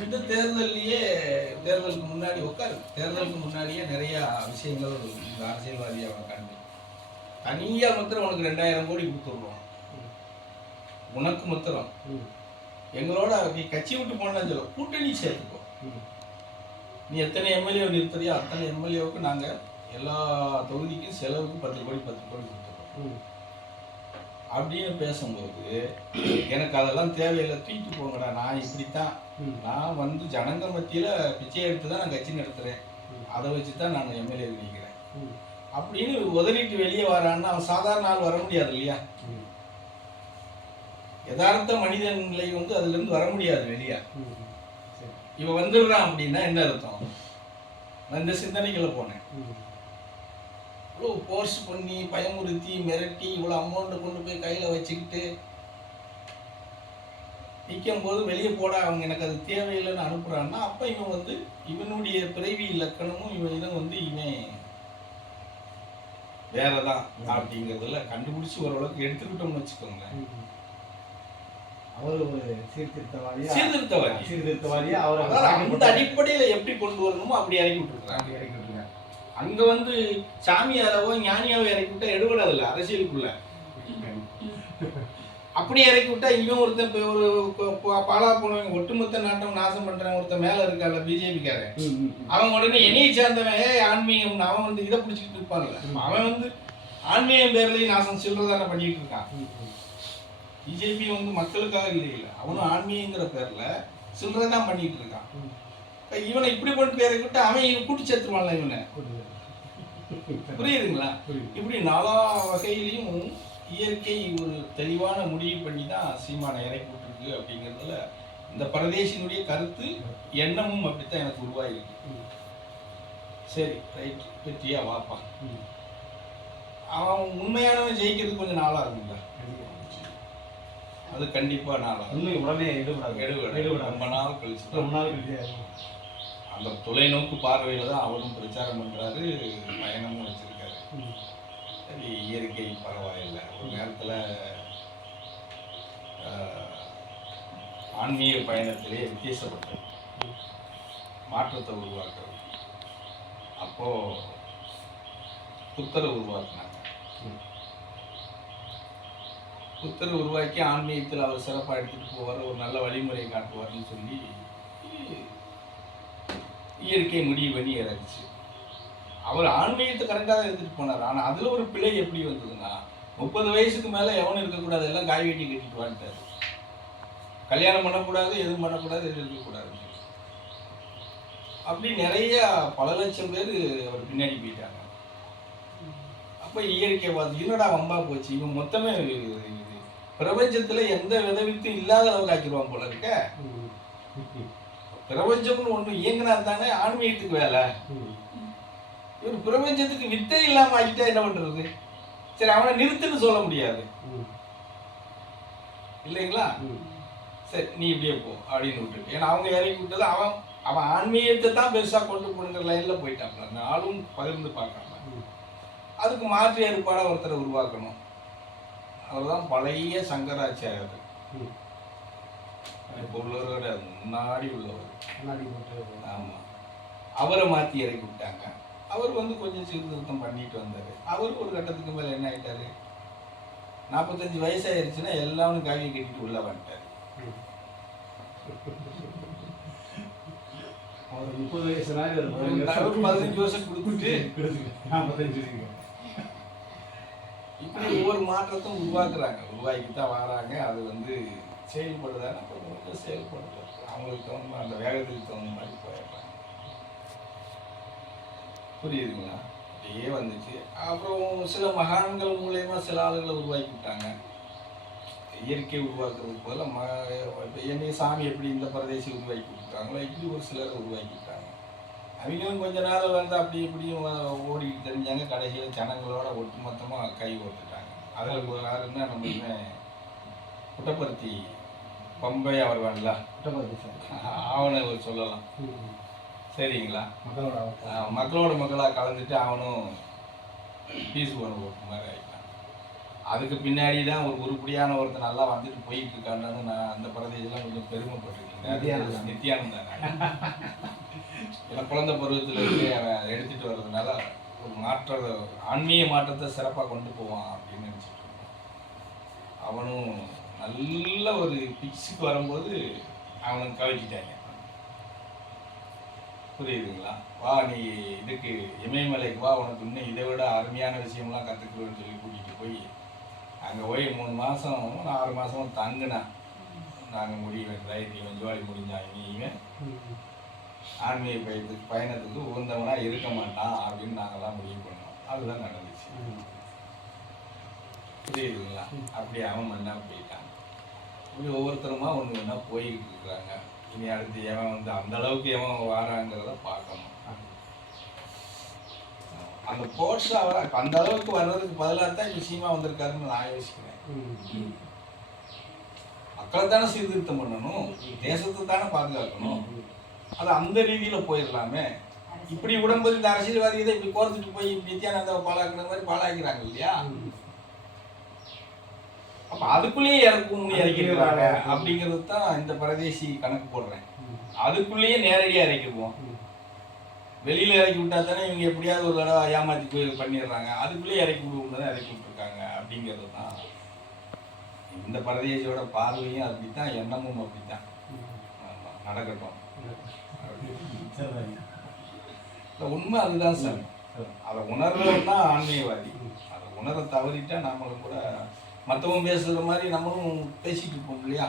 இந்த தேர்தலையே தேர்தலுக்கு முன்னாடி தேர்தலுக்கு முன்னாடியே நிறைய விஷயங்கள் இந்த அரசியல்வாதி அவன் கண்டு தனியா மாத்திரம் உனக்கு 2000 கோடி கொடுத்துருவோம், உனக்கு மாத்திரம் எங்களோட நீ கட்சி விட்டு போனா சொல்ல கூட்டணி சேர்த்துக்கோ, நீ எத்தனை எம்எல்ஏ நிறுத்துறியோ அத்தனை எம்எல்ஏவுக்கு நாங்க எல்லா தொகுதிக்கும் செலவுக்கு 10 கோடி கொடுத்துருக்கோம் அப்படின்னு பேசும்போது எனக்கு அதெல்லாம் தேவையில்லை, தூக்கிட்டு போங்கடா, நான் இப்படித்தான், நான் வந்து ஜனங்க மத்தியில பிச்சை எடுத்து தான் நான் கட்சி நடத்துறேன், அதை வச்சு தான் நான் எம்எல்ஏ நினைக்கிறேன் அப்படின்னு உதறிட்டு வெளியே வரான்னு அவன் சாதாரண ஆள் வர முடியாது இல்லையா? யதார்த்த மனிதன் நிலை வந்து அதுல இருந்து வர முடியாது வெளியே. இவன் வந்துடுறான் அப்படின்னா என்ன அர்த்தம்? நான் இந்த சிந்தனைகளை போனேன், இவ்வளோ போர்ஸ் பண்ணி பயமுறுத்தி மிரட்டி இவ்வளோ அமௌண்ட்டை கொண்டு போய் கையில் வச்சுக்கிட்டு நிற்கும் போது வெளியே போட அவங்க எனக்கு அது தேவையில்லைன்னு அனுப்புகிறான்னா அப்போ இவன் வந்து இவனுடைய பிறவி இலக்கணமும் இவன் இதை வந்து இவன் வேறதான் அப்படிங்கிறதுல கண்டுபிடிச்சி ஓரளவுக்கு எடுத்துக்கிட்டோம்னு வச்சுக்கோங்களேன். அவர் ஒரு சீர்திருத்தவாதி அவர் அந்த அடிப்படையில எப்படி கொண்டு வரணுமோ அப்படி இறக்கி விட்டுருக்காங்க. அங்க வந்து சாமியாரவோ ஞானியாவோ இறக்கி விட்டா எடுபடாதுல்ல அரசியலுக்குள்ள. அப்படி இறக்கி விட்டா இவன் ஒருத்தன் ஒரு பாலா போனவங்க ஒட்டுமொத்த நாட்டம் நாசம் பண்றவன் ஒருத்தன் மேல இருக்கால பிஜேபிக்காரன், அவன் உடனே என்னையை சேர்ந்தவன் ஆன்மீகம் அவன் வந்து இதை பிடிச்சிட்டு இருப்பான்ல, அவன் வந்து ஆன்மீகம் பேர்லயும் நாசம் சில்லறதான பண்ணிட்டு இருக்கான். பிஜேபி வந்து மக்களுக்காக இல்லை, அவனும் ஆன்மீகங்கிற பேர்ல சில்லறதான் பண்ணிட்டு இருக்கான். இவனை இப்படி கொண்டு பேரை விட்டு அவன் இவன் கூட்டி சேர்த்துருவான்ல இவனை, புரியுதுங்களா? இப்படி நாலா வகையிலையும் இயற்கை ஒரு தெளிவான முடிவு பண்ணி தான் சீமானை இறக்கி விட்டுருக்கு அப்படிங்கிறதுல இந்த பரதேசினுடைய கருத்து எண்ணமும் அப்படித்தான் எனக்கு உருவாயிருக்கு. சரி ரைட், வெற்றியா வாப்பா, அவன் உண்மையானவன் ஜெயிக்கிறதுக்கு கொஞ்சம் நாளா இருக்குங்களா? அது கண்டிப்பா நாளாகும், உடனே ரொம்ப நாள் கழிச்சு அந்த தொலைநோக்கு பார்வையில தான் அவரும் பிரச்சாரம் பண்றாரு, பயணமும் வச்சிருக்காரு. சரி இயற்கை பரவாயில்லை, ஒரு நேரத்துல ஆன்மீக பயணத்திலே வித்தியாசப்பட்டது, மாற்றத்தை உருவாக்குறது. அப்போ புத்தரை உருவாக்குனாங்க, புத்தரை உருவாக்கி ஆன்மீகத்தில் அவர் சிறப்பாக எடுத்துட்டு போவார், ஒரு நல்ல வழிமுறை காட்டுவார்னு சொல்லி இயற்கை முடிவு பண்ணி இறங்குச்சு. அவர் ஆன்மீகத்தை கரெக்டாக தான் எடுத்துட்டு போனார். ஆனால் அதில் ஒரு பிழை எப்படி வந்ததுன்னா 30 வயசுக்கு மேலே எவனும் இருக்கக்கூடாது, எல்லாம் காய் வெட்டி கட்டிட்டு வாங்கிட்டாரு, கல்யாணம் பண்ணக்கூடாது, எதுவும் பண்ணக்கூடாது, எதுவும் இருக்கக்கூடாது. அப்படி நிறைய பல லட்சம் பேர் அவர் பின்னாடி போயிட்டாங்க. அப்போ இயற்கை பார்த்து என்னடா வம்பா போச்சு, இவன் மொத்தமே பிரபஞ்சத்துல எந்த விதவித்தும் இல்லாத அளவுக்கு ஆக்கிடுவான் போல இருக்க. பிரபஞ்சம்னு ஒண்ணு இயங்கினா தானே ஆன்மீகத்துக்கு வேலை. இவர் பிரபஞ்சத்துக்கு வித்தை இல்லாம ஆகிட்டா என்ன பண்றது? சரி அவனை நிறுத்துன்னு சொல்ல முடியாது இல்லைங்களா? சரி நீ இப்படியே போ அப்படின்னு விட்டுட்டு, ஏன்னா அவங்க இறக்கி விட்டது அவன் அவன் ஆன்மீகத்தை தான் பெருசா கொண்டு போடுங்கிற லைன்ல போயிட்டான். நாளும் பகிர்ந்து பார்க்காம அதுக்கு மாற்று ஏற்பாடா ஒருத்தரை உருவாக்கணும். அவர்தான் பழைய சங்கராச்சாரியர், இப்போ உள்ளவரோட முன்னாடி உள்ளவர். ஆமா, அவரை மாத்தி இறக்கி விட்டாங்க. அவர் வந்து கொஞ்சம் சீர்திருத்தம் பண்ணிட்டு வந்தாரு. அவர் ஒரு கட்டத்துக்கு மேல என்ன ஆயிட்டாரு, 45 வயசாயிருச்சுன்னா எல்லாரும் காவியை கட்டிட்டு உள்ள வந்துட்டாரு. அவர் 30 வயசு 15 வருஷம் கொடுத்துட்டு இப்படி ஒவ்வொரு மாற்றத்தும் உருவாக்குறாங்க, உருவாக்கித்தான் வராங்க. அது வந்து செயல்படுதான கொஞ்சம் செயல்படுது, அவங்களுக்கு தகுந்த அந்த வேகத்துக்கு தகுந்த மாதிரி போயிடுறாங்க. புரியுதுங்களா? அப்படியே வந்துச்சு. அப்புறம் சில மகான்கள் மூலயமா சில ஆளுகளை உருவாக்கி விட்டாங்க. இயற்கை உருவாக்குறதுக்கு போல என்னைய சாமி எப்படி இந்த பிரதேசி உருவாக்கி விட்டுருக்காங்களோ இப்படி ஒரு சிலரை உருவாக்கி விட்டாங்க. அவங்களும் கொஞ்ச நேரம் வந்து அப்படி இப்படியும் ஓடிக்கிட்டு தெரிஞ்சாங்க. கடைசியில் ஜனங்களோட ஒட்டுமொத்தமாக கை ஓட்டுட்டாங்க. அதில் யாருன்னா நம்ம புட்டபர்த்தி பம்பையா வருவான்ல, அவனை ஒரு சொல்லலாம். சரிங்களா? மக்களோட மக்களாக கலந்துட்டு அவனும் பீஸ் போன ஓட்டு மாதிரி ஆகிட்டான். அதுக்கு பின்னாடி தான் ஒரு உருப்படியான ஒருத்தர் நல்லா வந்துட்டு போயிட்டு இருக்கான்னு நான் அந்த பரதேசெல்லாம் கொஞ்சம் பெருமைப்பட்டிருக்கேன். நித்யானந்தா ஏன்னா குழந்தை பருவத்தில் இருந்து அவன் எடுத்துட்டு வர்றதுனால ஒரு ஆன்மீக மாற்றத்தை சிறப்பாக கொண்டு போவான் அப்படின்னு நினச்சிட்டு இருக்கோம். அவனும் நல்ல ஒரு பிக்ஸுக்கு வரும்போது அவனுக்கு கவனிச்சிட்டாங்க. புரியுதுங்களா? வா நீ இதுக்கு இமயமலைக்கு வா, உனக்கு இன்னும் இதை விட அருமையான விஷயம்லாம் கற்றுக்குவேன்னு சொல்லி கூட்டிகிட்டு போய் அங்கே போய் 3 மாதம் 6 மாதம் தங்குனா. நாங்கள் முடிவேன் ரைட்டு ஜோலி முடிஞ்சாங்க இவன் ஆன்மீக பயணத்துக்கு உகந்தவனா இருக்க மாட்டான் அப்படின்னு நாங்கள்லாம் முடிவு பண்ணோம். அதுதான் நடந்துச்சு. புரியுதுங்களா? அப்படி அவன் மண்ணா போயிட்டான். இப்படி ஒவ்வொருத்தருமா ஒன்று ஒன்றா போய்கிட்டு இருக்கிறாங்க. இனி அடுத்து எவன் வந்து அந்த அளவுக்கு எவன் வாராங்கிறத பார்க்கணும். அந்த போர்ட்ஸ் அவர் அந்த அளவுக்கு வர்றதுக்கு பதிலாக தான் விஷயமா வந்திருக்காருன்னு நான் யோசிக்கிறேன். மக்களை தானே சீர்திருத்தம் பண்ணணும், தேசத்தை தானே பாதுகாக்கணும். அது அந்த ரீதியில போயிடலாமே. இப்படி விடும்போது இந்த அரசியல்வாதிகளை இப்படி கோர்த்துட்டு போய் நித்யானந்தாவை பாழாக்குற மாதிரி பாழாக்கிறாங்க இல்லையா? அப்ப அதுக்குள்ளேயே இறக்கிறாங்க அப்படிங்கிறது தான் இந்த பரதேசி கணக்கு போடுறேன். அதுக்குள்ளேயே நேரடியா இறக்கிடுவோம். வெளியில இறக்கி விட்டா தானே இவங்க எப்படியாவது ஒரு தடவை ஏமாத்தி பண்ணிடுறாங்க. அதுக்குள்ளேயே இறக்கி விடுவோம் இறக்கி விட்டுருக்காங்க அப்படிங்கிறது தான் இந்த பரதேசியோட பார்வையும் அப்படித்தான், எண்ணமும் அப்படித்தான். நடக்கட்டும். உண்மை அதுதான் சார். அதை உணர்றதுன்னா ஆன்மீகவாதி. அதை உணர தவறிட்டா நம்மளும் கூட மற்றவங்க பேசுகிற மாதிரி நம்மளும் பேசிட்டு இருப்போம் இல்லையா?